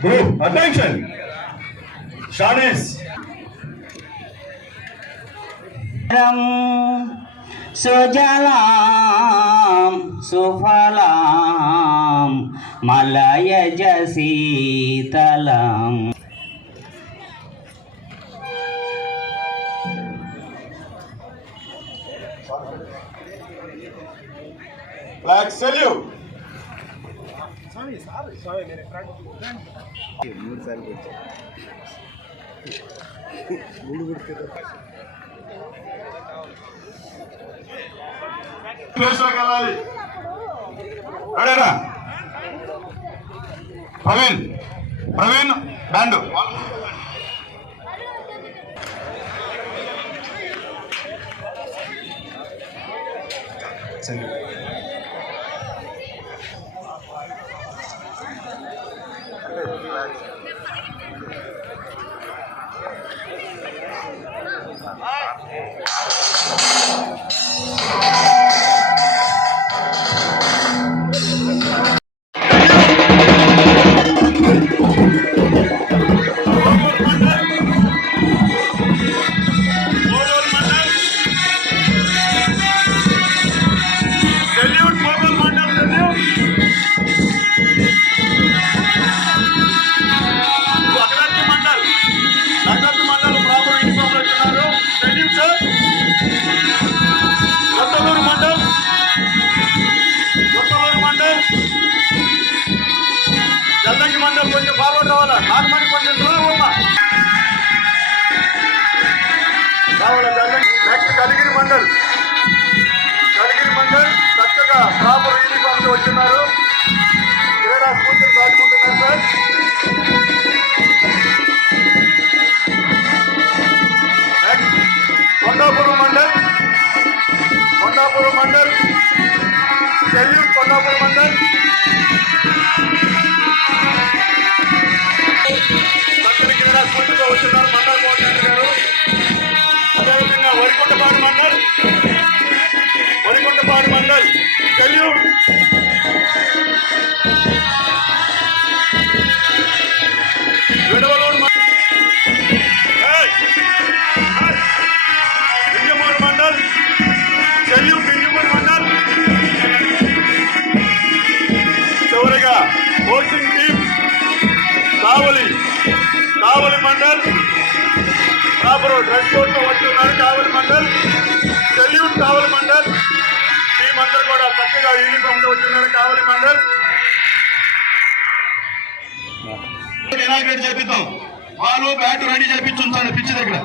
Group, attention! Shanis, Sujalam, Sufalam, Malaya Jasitalam. Salute. ప్లేస్లోకి వెళ్ళాలి రెడీరా Praveen. Praveen band. Salute dress కోడ్తో వచ్చి ఉన్నారు కావలి మండల్. సెల్యూట్ కావలి మండల్. టీం అందరూ కూడా చక్కగా యూనిఫామ్తో వచ్చిన్నారు కావలి మండల్. ఇనాగ్రేట్ చేపిద్దాం వాళ్ళు బ్యాట్ రెడీ చేపించి ఉంచండి పిచ్చి దగ్గర.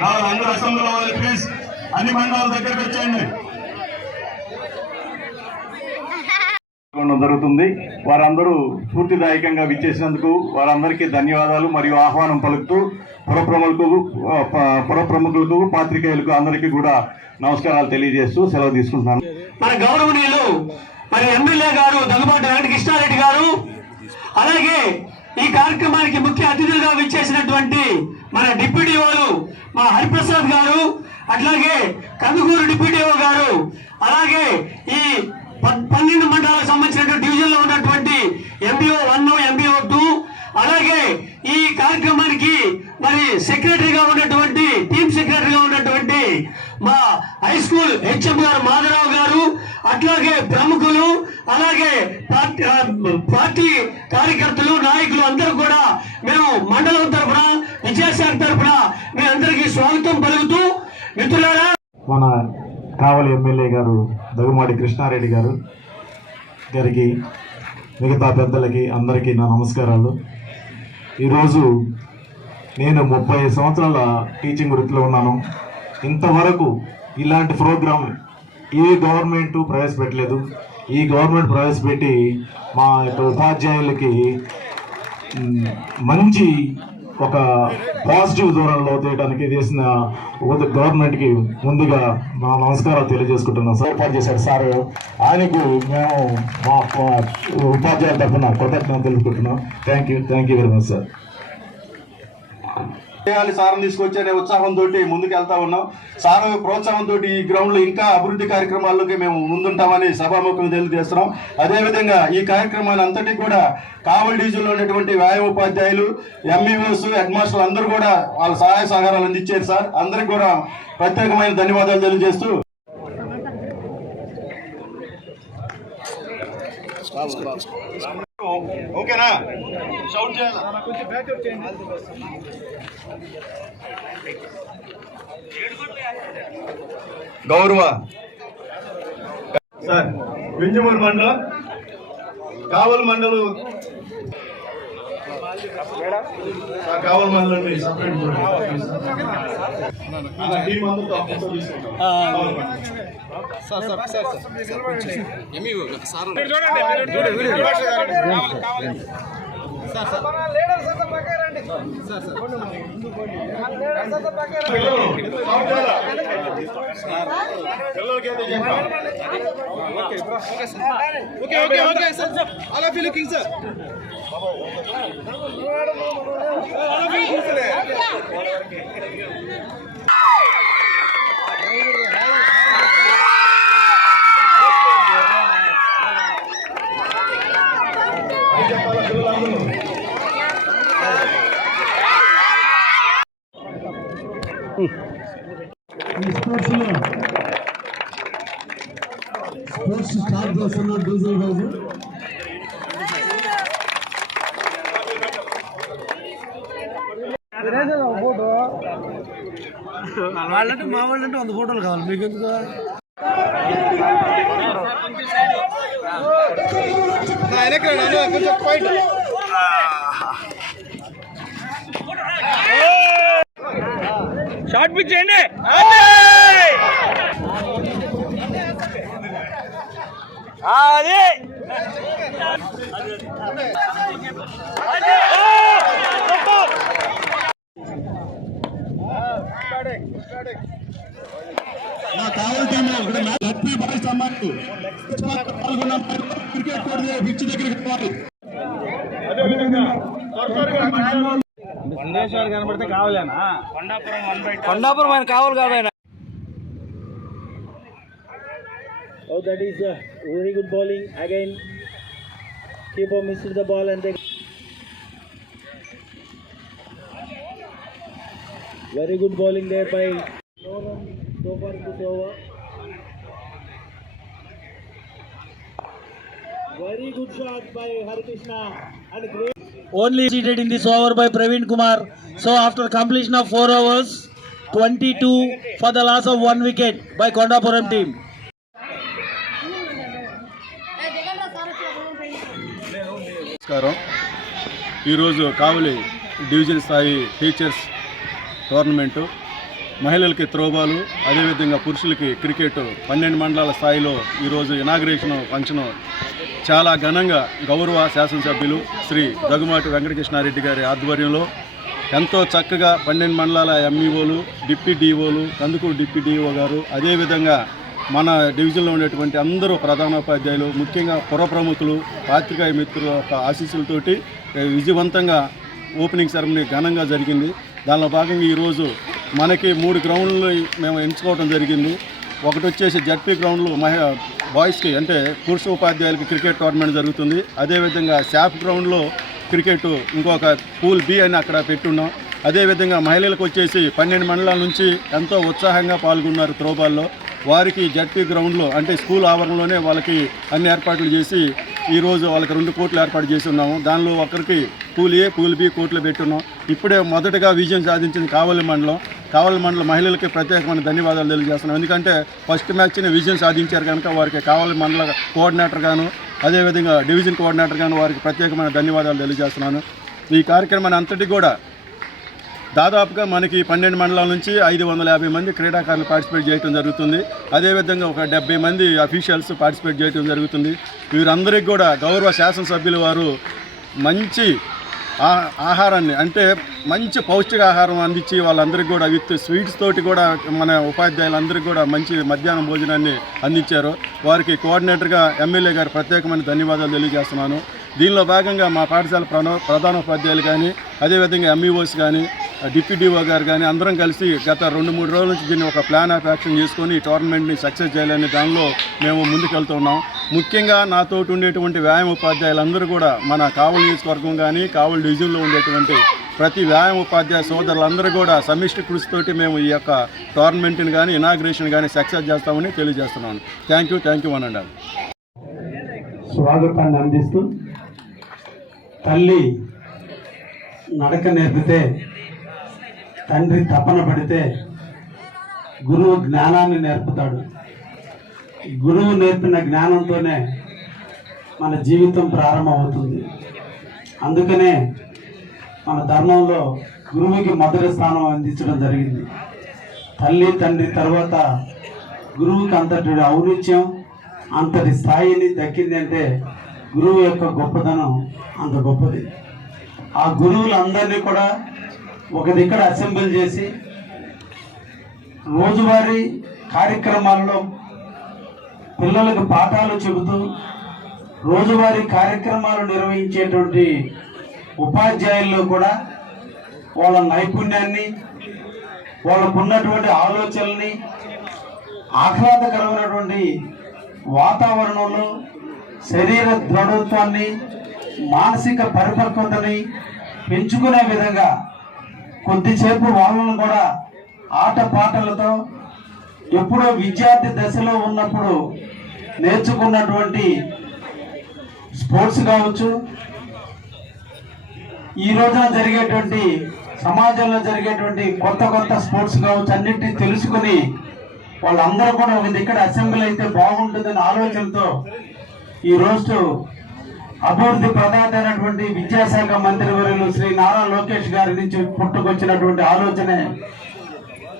కావాలి అందరూ అసెంబ్లీ అవ్వాలి ప్లీజ్ అన్ని మండలాల దగ్గరికి వచ్చేయండి. జరుగుతుంది. వారందరూ స్ఫూర్తిదాయకంగా విచ్చేసినందుకు వారందరికీ ధన్యవాదాలు మరియు ఆహ్వానం పలుకుతూ పురప్రముఖులకు ప- పురప్రముఖులకు పాత్రికేయులకు అందరికీ కూడా నమస్కారాలు తెలియజేస్తూ సెలవు తీసుకుంటున్నాను. మన గౌరవనీయులు మరి ఎమ్మెల్యే గారు దగ్గుబాటు వెంకటకృష్ణారెడ్డి గారు అలాగే ఈ కార్యక్రమానికి ముఖ్య అతిథులుగా విచ్చేసినటువంటి మన డిప్యూటీ వారు మా హరిప్రసాద్ గారు అట్లాగే కందుకూరు డిప్యూటీ గారు అలాగే ఈ పన్నెండు మండలాలకు సంబంధించిన డివిజన్లో ఉన్నటువంటి ఎంబీఓ వన్ ఎంబీఓ టూ అలాగే ఈ కార్యక్రమానికి మరి సెక్రటరీగా ఉన్నటువంటి టీమ్ సెక్రటరీగా ఉన్నటువంటి మా హై స్కూల్ హెచ్ఎం గారు మాధవరావు గారు అట్లాగే ప్రముఖులు అలాగే పార్టీ పార్టీ కార్యకర్తలు నాయకులు అందరూ కూడా మేము మండలం తరఫున విజయశాఖ తరఫున మీ అందరికీ స్వాగతం పలుకుతూ మిత్రులారా. మన కావలి ఎమ్మెల్యే గారు దగ్గుమాడి కృష్ణారెడ్డి గారు గారికి మిగతా పెద్దలకి అందరికీ నా నమస్కారాలు. ఈరోజు నేను ముప్పై సంవత్సరాల టీచింగ్ వృత్తిలో ఉన్నాను. ఇంతవరకు ఇలాంటి ప్రోగ్రాం ఏ గవర్నమెంట్ ప్రవేశపెట్టలేదు. ఈ గవర్నమెంట్ ప్రవేశపెట్టి మా యొక్క ఉపాధ్యాయులకి మంచి ఒక పాజిటివ్ దూరంలో తీయడానికి చేసిన గవర్నమెంట్కి ముందుగా మా నమస్కారాలు తెలియజేసుకుంటున్నాం సార్ ఏర్పాటు చేశారు సార్. ఆయనకు మేము మా ఉపాధ్యాయుల తరఫున కృతజ్ఞతలు తెలుపుకుంటున్నాం. Thank you thank you very much sir చేయాలి సారం తీసుకొచ్చే ఉత్సాహంతో ముందుకు వెళ్తా ఉన్నాం. సార్ ప్రోత్సాహంతో ఈ గ్రౌండ్లో ఇంకా అభివృద్ధి కార్యక్రమాల్లోకి మేము ముందుంటామని సభాముఖం తెలియజేస్తున్నాం. అదేవిధంగా ఈ కార్యక్రమాన్ని అంతటి కూడా కావల్ డీజిల్లో ఉన్నటువంటి వ్యాయామ ఉపాధ్యాయులు ఎంఈఓస్ హెడ్ మాస్టర్లు అందరూ కూడా వాళ్ళ సహాయ సహకారాలు అందించారు సార్. అందరికి కూడా ప్రత్యేకమైన ధన్యవాదాలు తెలియజేస్తూ. ఓకేనా? షౌట్ చేయాలి? గౌరవ. సార్ వింజమూరు మండలం కావలి మండలం. కావలి మండలం సపరేట్ టీం కావలి మండలం. పిల్లలు, షౌట్ చేయాలా? పిల్లలకి అయితే చెప్పాలి. అది స్పోర్ట్స్ స్టార్ట్ చేస్తున్న డీజిల్ రోజు వాళ్ళంటే మా వాళ్ళంటే వంద ఫోటోలు కావాలి. మీకు ఎందుకు షార్ట్ పిచ్ చేయండి అది మా కావాలి టీంలో ఇక్కడ లక్ష్మీ బాయ్స్ అమ్మాయి పాల్గొన్న క్రికెట్ కోర్టు పిచ్చి దగ్గరికి పోవాలి అదేవిధంగా కొండాపురం ఆయన కావాలి కాదు ఆయన. Oh, that is uh, very good bowling. Again, keeper missed the ball and they. Very good bowling there by no run so over. Very good shot by Harikrishna and great. Only seated in this over by Praveen Kumar. So after completion of four overs, 22 for the loss of one wicket by Kondapuram team. నమస్కారం. ఈరోజు Kavali division స్థాయి teachers tournament మహిళలకి throwball అదేవిధంగా పురుషులకి cricket పన్నెండు మండలాల స్థాయిలో ఈరోజు inauguration function చాలా ఘనంగా గౌరవ శాసనసభ్యులు శ్రీ దగ్గుమాటి వెంకటకృష్ణారెడ్డి గారి ఆధ్వర్యంలో ఎంతో చక్కగా పన్నెండు మండలాల ఎంఈఓలు డిప్యూటీ డిఓలు కందుకూరు డిప్యూటీ డిఓ గారు అదేవిధంగా మన డివిజన్లో ఉండేటువంటి అందరూ ప్రధానోపాధ్యాయులు ముఖ్యంగా పుర ప్రముఖులు పాత్రికాయ మిత్రుల యొక్క ఆశీస్సులతోటి విజయవంతంగా ఓపెనింగ్ సెరమనీ ఘనంగా జరిగింది. దానిలో భాగంగా ఈరోజు మనకి మూడు గ్రౌండ్లు మేము ఎంచుకోవడం జరిగింది. ఒకటి వచ్చేసి జడ్పీ గ్రౌండ్లో మహిళ బాయ్స్కి అంటే పురుష ఉపాధ్యాయులకి క్రికెట్ టోర్నమెంట్ జరుగుతుంది. అదేవిధంగా శాప్ గ్రౌండ్లో క్రికెట్ ఇంకొక పూల్ బి అని అక్కడ పెట్టున్నాం. అదేవిధంగా మహిళలకు వచ్చేసి పన్నెండు మండలాల నుంచి ఎంతో ఉత్సాహంగా పాల్గొన్నారు త్రోబాల్లో వారికి జడ్పీ గ్రౌండ్లో అంటే స్కూల్ ఆవరణలోనే వాళ్ళకి అన్ని ఏర్పాట్లు చేసి ఈరోజు వాళ్ళకి రెండు కోట్లు ఏర్పాటు చేసి ఉన్నాము. దానిలో ఒకరికి పూల్ ఏ పూల్ బి కోట్లు పెట్టున్నాం. ఇప్పుడే మొదటగా విజయం సాధించింది కావలి మండలం. కావలి మండలం మహిళలకి ప్రత్యేకమైన ధన్యవాదాలు తెలియజేస్తున్నాం. ఎందుకంటే ఫస్ట్ మ్యాచ్ని విజయం సాధించారు కనుక వారికి కావలి మండల కోఆర్డినేటర్ గాను అదేవిధంగా డివిజన్ కోఆర్డినేటర్ గాను వారికి ప్రత్యేకమైన ధన్యవాదాలు తెలియజేస్తున్నాను. ఈ కార్యక్రమాన్ని అంతటి కూడా దాదాపుగా మనకి పన్నెండు మండలాల నుంచి ఐదు వందల యాభై మంది క్రీడాకారులు పార్టిసిపేట్ చేయడం జరుగుతుంది. అదేవిధంగా ఒక డెబ్బై మంది అఫీషియల్స్ పార్టిసిపేట్ చేయడం జరుగుతుంది. వీరందరికీ కూడా గౌరవ శాసనసభ్యులు వారు మంచి ఆహారాన్ని అంటే మంచి పౌష్టికాహారం అందించి వాళ్ళందరికీ కూడా విత్ స్వీట్స్ తోటి కూడా మన ఉపాధ్యాయులందరికీ కూడా మంచి మధ్యాహ్నం భోజనాన్ని అందించారు. వారికి కోఆర్డినేటర్గా ఎమ్మెల్యే గారు ప్రత్యేకమైన ధన్యవాదాలు తెలియజేస్తున్నాను. దీనిలో భాగంగా మా పాఠశాల ప్రధాన ప్రధానోపాధ్యాయులు కానీ అదేవిధంగా ఎంఈఓస్ కానీ డిప్యూటీఓ గారు కానీ అందరం కలిసి గత రెండు మూడు రోజుల నుంచి దీన్ని ఒక ప్లాన్ ఆఫ్ యాక్షన్ చేసుకొని ఈ టోర్నమెంట్ని సక్సెస్ చేయాలని దానిలో మేము ముందుకెళ్తున్నాం. ముఖ్యంగా నాతో ఉండేటువంటి వ్యాయామ ఉపాధ్యాయులందరూ కూడా మన కావలి నియోజకవర్గం కానీ కావలి డివిజన్లో ఉండేటువంటి ప్రతి వ్యాయామ ఉపాధ్యాయ సోదరులందరూ కూడా సమిష్టి కృషితోటి మేము ఈ యొక్క టోర్నమెంట్ని కానీ ఇనాగ్రేషన్ కానీ సక్సెస్ చేస్తామని తెలియజేస్తున్నాను. థ్యాంక్ యూ థ్యాంక్ యూ అనండి స్వాగతాన్ని అందిస్తూ తల్లి నడక నేర్పితే తండ్రి తపన పడితే గురువు జ్ఞానాన్ని నేర్పుతాడు. గురువు నేర్పిన జ్ఞానంతోనే మన జీవితం ప్రారంభమవుతుంది. అందుకనే మన ధర్మంలో గురువుకి మొదటి స్థానం అందించడం జరిగింది. తల్లి తండ్రి తర్వాత గురువుకి అంతటి ఔనిత్యం అంతటి స్థాయిని దక్కిందంటే గురువు యొక్క గొప్పతనం అంత గొప్పది. ఆ గురువులందరినీ కూడా ఒక దిక్కడ అసెంబ్లీ చేసి రోజువారీ కార్యక్రమాల్లో పిల్లలకు పాఠాలు చెబుతూ రోజువారీ కార్యక్రమాలు నిర్వహించేటువంటి ఉపాధ్యాయుల్లో కూడా వాళ్ళ నైపుణ్యాన్ని వాళ్ళకున్నటువంటి ఆలోచనల్ని ఆహ్లాదకరమైనటువంటి వాతావరణంలో శరీర దృఢత్వాన్ని మానసిక పరిపక్వతని పెంచుకునే విధంగా కొద్దిసేపు వాళ్ళను కూడా ఆట పాటలతో ఎప్పుడో విద్యార్థి దశలో ఉన్నప్పుడు నేర్చుకున్నటువంటి స్పోర్ట్స్ కావచ్చు ఈ రోజున జరిగేటువంటి సమాజంలో జరిగేటువంటి కొత్త కొత్త స్పోర్ట్స్ కావచ్చు అన్నింటినీ తెలుసుకుని వాళ్ళందరూ కూడా ఒక దగ్గర అసెంబ్లీ అయితే బాగుంటుందనే ఆలోచనతో ఈ రోజు అభివృద్ధి ప్రదాత అయినటువంటి విద్యాశాఖ మంత్రి వర్యులు శ్రీ నారా లోకేష్ గారి నుంచి పుట్టుకొచ్చినటువంటి ఆలోచనే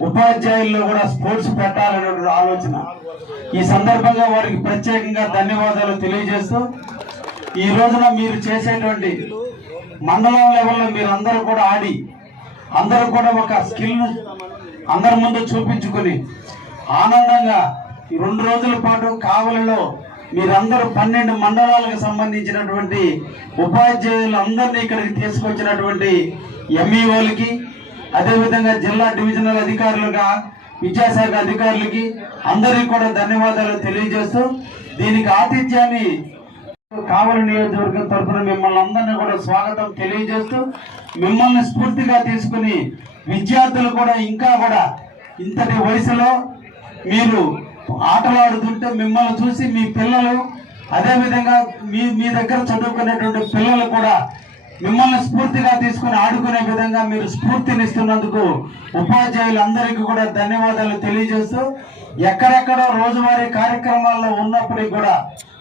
ఉపాధ్యాయుల్లో కూడా స్పోర్ట్స్ పెట్టాలనేటువంటి ఆలోచన. ఈ సందర్భంగా వారికి ప్రత్యేకంగా ధన్యవాదాలు తెలియజేస్తూ ఈ రోజున మీరు చేసేటువంటి మండలం లెవెల్లో మీరు అందరూ కూడా ఆడి అందరూ కూడా ఒక స్కిల్ అందరి ముందు చూపించుకొని ఆనందంగా రెండు రోజుల పాటు కావలిలో మీరందరూ పన్నెండు మండలాలకు సంబంధించినటువంటి ఉపాధ్యాయులు అందరినీ ఇక్కడికి తీసుకొచ్చినటువంటి ఎంఈఓలకి అదేవిధంగా జిల్లా డివిజనల్ అధికారులుగా విద్యాశాఖ అధికారులకి అందరికీ కూడా ధన్యవాదాలు తెలియజేస్తూ దీనికి ఆతిథ్యాన్ని కావలి నియోజకవర్గం తరఫున మిమ్మల్ని అందరినీ కూడా స్వాగతం తెలియజేస్తూ మిమ్మల్ని స్ఫూర్తిగా తీసుకుని విద్యార్థులు కూడా ఇంకా కూడా ఇంతటి వయసులో మీరు ఆటలాడుతుంటే మిమ్మల్ని చూసి మీ పిల్లలు అదేవిధంగా మీ మీ దగ్గర చదువుకునేటువంటి పిల్లలు కూడా మిమ్మల్ని స్ఫూర్తిగా తీసుకుని ఆడుకునే విధంగా మీరు స్ఫూర్తినిస్తున్నందుకు ఉపాధ్యాయులందరికీ కూడా ధన్యవాదాలు తెలియజేస్తూ ఎక్కడెక్కడో రోజువారీ కార్యక్రమాల్లో ఉన్నప్పటికీ కూడా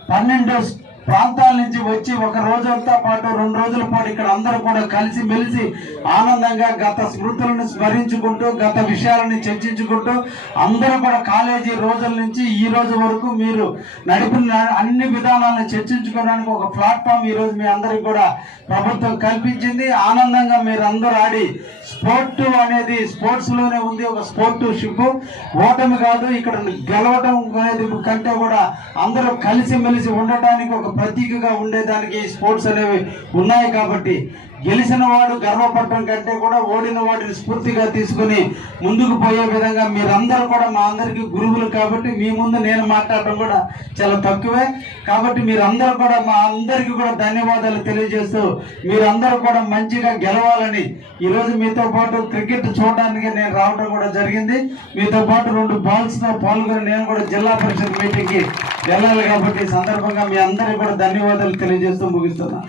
పన్నెండు ప్రాంతాల నుంచి వచ్చి ఒక రోజంతా పాటు రెండు రోజుల పాటు ఇక్కడ అందరూ కూడా కలిసి మెలిసి ఆనందంగా గత స్మృతులను స్మరించుకుంటూ గత విషయాలను చర్చించుకుంటూ అందరూ కూడా కాలేజీ రోజుల నుంచి ఈ రోజు వరకు మీరు నడిపిన అన్ని విధానాలను చర్చించుకోవడానికి ఒక ప్లాట్ఫామ్ ఈ రోజు మీ అందరికి కూడా ప్రభుత్వం కల్పించింది. ఆనందంగా మీరు అందరూ ఆడి స్పోర్ట్ అనేది స్పోర్ట్స్లోనే ఉంది ఒక స్పోర్ట్ షిప్. ఓటమి కాదు ఇక్కడ గెలవటం అనేది కంటే కూడా అందరూ కలిసి మెలిసి ఉండటానికి ఒక ప్రతీకగా ఉండేదానికి స్పోర్ట్స్ అనేవి ఉన్నాయి కాబట్టి గెలిచిన వాడు గర్వపడటం కంటే కూడా ఓడిన వాడిని స్ఫూర్తిగా తీసుకుని ముందుకు పోయే విధంగా మీరందరూ కూడా మా అందరికీ గురువులు కాబట్టి మీ ముందు నేను మాట్లాడటం కూడా చాలా తక్కువే. కాబట్టి మీరందరూ కూడా మా అందరికీ కూడా ధన్యవాదాలు తెలియజేస్తూ మీరందరూ కూడా మంచిగా గెలవాలని ఈరోజు మీతో పాటు క్రికెట్ చూడడానికి నేను రావడం కూడా జరిగింది. మీతో పాటు రెండు బాల్స్తో పాల్గొని నేను కూడా జిల్లా పరిషత్ మీటింగ్కి వెళ్ళాలి కాబట్టి ఈ సందర్భంగా మీ అందరికీ కూడా ధన్యవాదాలు తెలియజేస్తూ ముగిస్తున్నా.